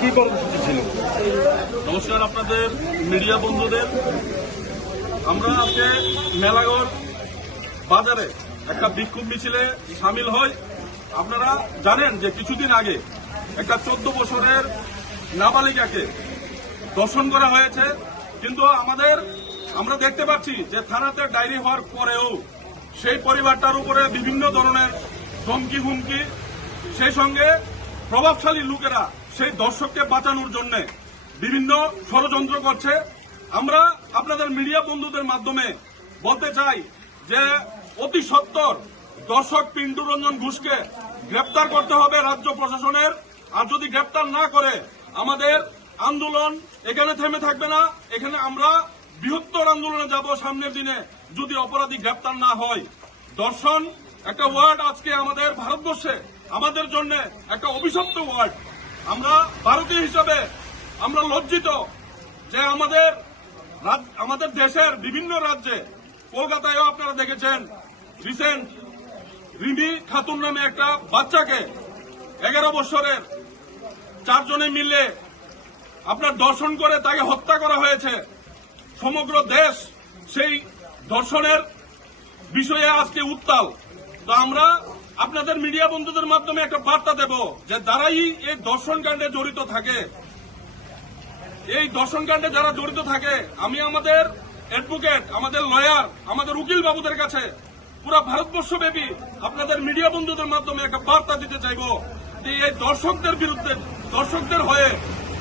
কি কর্মসূচি ছিল? নমস্কার আপনাদের মিডিয়া বন্ধুদের। আমরা আজকে মেলাগড় বাজারে একটা বিক্ষোভ মিছিলে সামিল হই। আপনারা জানেন যে কিছুদিন আগে একটা 14 বছরের নাবালিকাকে ধর্ষণ করা হয়েছে, কিন্তু আমরা দেখতে পাচ্ছি যে থানাতে ডায়েরি হওয়ার পরেও সেই পরিবারটার উপরে বিভিন্ন ধরনের ধমকি হুমকি, সেই সঙ্গে প্রভাবশালী লোকেরা সেই দর্শককে বাঁচানোর জন্য বিভিন্ন ষড়যন্ত্র করছে। আমরা আপনাদের মিডিয়া বন্ধুদের মাধ্যমে বলতে চাই যে অতি সত্বর দর্শক পিন্টু রঞ্জন ঘোষকে গ্রেপ্তার করতে হবে রাজ্য প্রশাসনের। আর যদি গ্রেপ্তার না করে আমাদের আন্দোলন এখানে থেমে থাকবে না, এখানে আমরা বৃহত্তর আন্দোলনে যাব সামনের দিনে যদি অপরাধী গ্রেপ্তার না হয়। দর্শন একটা ওয়ার্ড আজকে আমাদের ভারতবর্ষে আমাদের জন্য একটা অভিশপ্ত ওয়ার্ড। আমরা ভারতীয় হিসাবে আমরা লজ্জিত যে আমাদের দেশের বিভিন্ন রাজ্যে, কলকাতায়ও আপনারা দেখেছেন রিসেন্ট রিমি খাতুন নামে একটা বাচ্চাকে 11 বছরের 4 জনে মিলে আপনার ধর্ষণ করে তাকে হত্যা করা হয়েছে। সমগ্র দেশ সেই ধর্ষণের বিষয়ে আজকে উত্তাল। তো আমরা আপনাদের মিডিয়া বন্ধুদের মাধ্যমে একটা বার্তা দেব যে যারাই এই ধর্ষণ কাণ্ডে জড়িত থাকে, এই ধর্ষণ কাণ্ডে যারা জড়িত থাকে, আমি আমাদের অ্যাডভোকেট, আমাদের লয়ার, আমাদের উকিল বাবুদের কাছে পুরো ভারতবর্ষব্যাপী আপনাদের মিডিয়া বন্ধুদের মাধ্যমে একটা বার্তা দিতে চাইব যে এই দর্শকদের বিরুদ্ধে, দর্শকদের হয়ে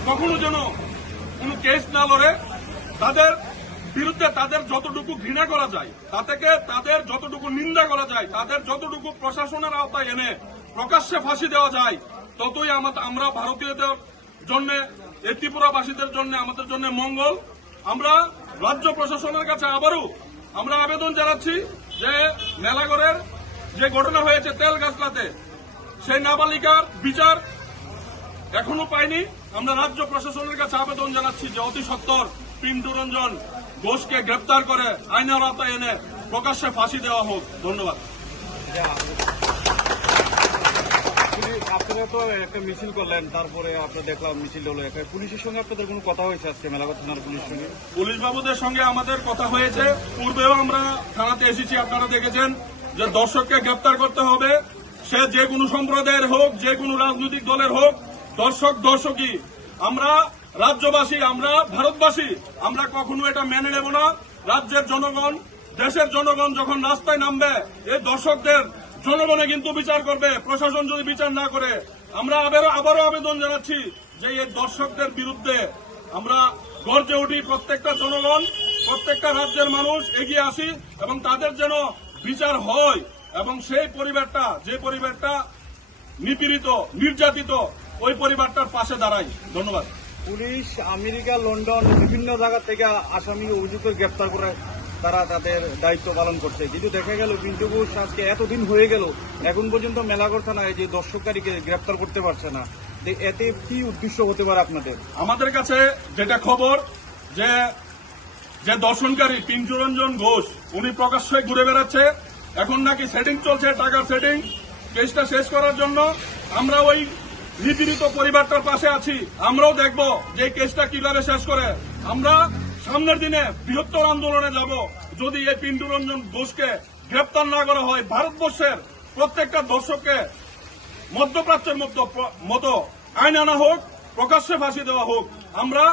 কখনো যেন কোনো কেস না লড়ে। তাদের বিরুদ্ধে তাদের যতটুকু ঘৃণা করা যায়, তাদের যতটুকু নিন্দা করা যায়, তাদের যতটুকু প্রশাসনের আওতায় এনে প্রকাশ্যে ফাঁসি দেওয়া যায়, ততই আমরা ভারতীয়দের জন্য, এই ত্রিপুরাবাসীদের জন্য, আমাদের জন্য মঙ্গল। আমরা রাজ্য প্রশাসনের কাছে আবারও আমরা আবেদন জানাচ্ছি যে মেলাগড়ের যে ঘটনা হয়েছে তেলগাছলাতে, সেই নাবালিকার বিচার এখনো পাইনি। আমরা রাজ্য প্রশাসনের কাছে আবেদন জানাচ্ছি যে অতি সত্বর পিন্টু রঞ্জন ঘোষকে গ্রেপ্তার করে আইনের আওতায় এনে প্রকাশ্যে ফাঁসি দেওয়া হোক। ধন্যবাদ। আপনারা তো একটা মিছিল করলেন, তারপরে আপনারা দেখলাম মিছিল হলো, পুলিশের সঙ্গে আপনাদের কোনো কথা হয়েছে আজকে মেলাগড় থানার পুলিশের সঙ্গে? পুলিশ বাবুদের সঙ্গে আমাদের কথা হয়েছে, পূর্বেও আমরা থানাতে এসেছি। আপনারা দেখেছেন যে দর্শককে গ্রেপ্তার করতে হবে, সে যে কোনো সম্প্রদায়ের হোক, যে কোনো রাজনৈতিক দলের হোক। দর্শক দর্শকই। আমরা রাজ্যবাসী, আমরা ভারতবাসী, আমরা কখনো এটা মেনে নেব না। রাজ্যের জনগণ, দেশের জনগণ যখন রাস্তায় নামবে, এই দর্শকদের জনগণে কিন্তু বিচার করবে, প্রশাসন যদি বিচার না করে। আমরা আবারও আবেদন জানাচ্ছি যে এই দর্শকদের বিরুদ্ধে আমরা গর্জে উঠি, প্রত্যেকটা জনগণ, প্রত্যেকটা রাজ্যের মানুষ এগিয়ে আসি এবং তাদের যেন বিচার হয় এবং সেই পরিবারটা, যে পরিবারটা নিপীড়িত, নির্যাতিত, ওই পরিবারটার পাশে দাঁড়াই। ধন্যবাদ। পুলিশ আমেরিকা, লন্ডন, বিভিন্ন জায়গা থেকে আসামি অভিযুক্ত গ্রেপ্তার করে তারা তাদের দায়িত্ব পালন করছে, কিন্তু দেখা গেল পিন্টু ঘোষ আজকে এতদিন হয়ে গেল এখন পর্যন্ত মেলাগড় থানায় যে দর্শককারীকে গ্রেপ্তার করতে পারছে না। এতে কি উদ্দেশ্য হতে পারে আপনাদের? আমাদের কাছে যেটা খবর যে দর্শনকারী পিন্টু রঞ্জন ঘোষ, উনি প্রকাশ্যে ঘুরে বেড়াচ্ছে। এখন নাকি সেটিং চলছে, টাকার সেটিং, কেসটা শেষ করার জন্য। আমরা ওই নিপীড়িত পরিবারটার পাশে আছি। আমরাও দেখব যে কেসটা কিভাবে শেষ করে। আমরা সামনের দিনে বৃহত্তর আন্দোলনে যাব যদি এই পিন্টু রঞ্জন ঘোষকে গ্রেপ্তার না করা হয়। ভারতবর্ষের প্রত্যেকটা দর্শককে মধ্যপ্রাচ্যের মতো আইন আনা হোক, প্রকাশ্যে ফাঁসি দেওয়া হোক। আমরা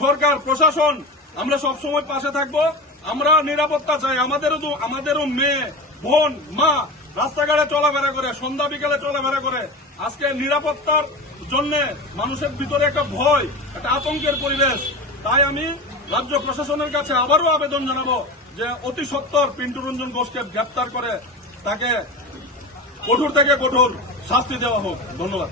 সরকার, প্রশাসন, আমরা সবসময় পাশে থাকব। আমরা নিরাপত্তা চাই। আমাদেরও মেয়ে, বোন, মা রাস্তাঘাটে চলাফেরা করে, সন্ধ্যা বিকেলে চলাফেরা করে। আজকে নিরাপত্তার জন্য মানুষের ভিতরে একটা ভয়, একটা আতঙ্কের পরিবেশ। তাই আমি রাজ্য প্রশাসনের কাছে আবারও আবেদন জানাবো যে অতি সত্বর পিন্টু রঞ্জন ঘোষকে গ্রেপ্তার করে তাকে কঠোর থেকে কঠোর শাস্তি দেওয়া হোক। ধন্যবাদ।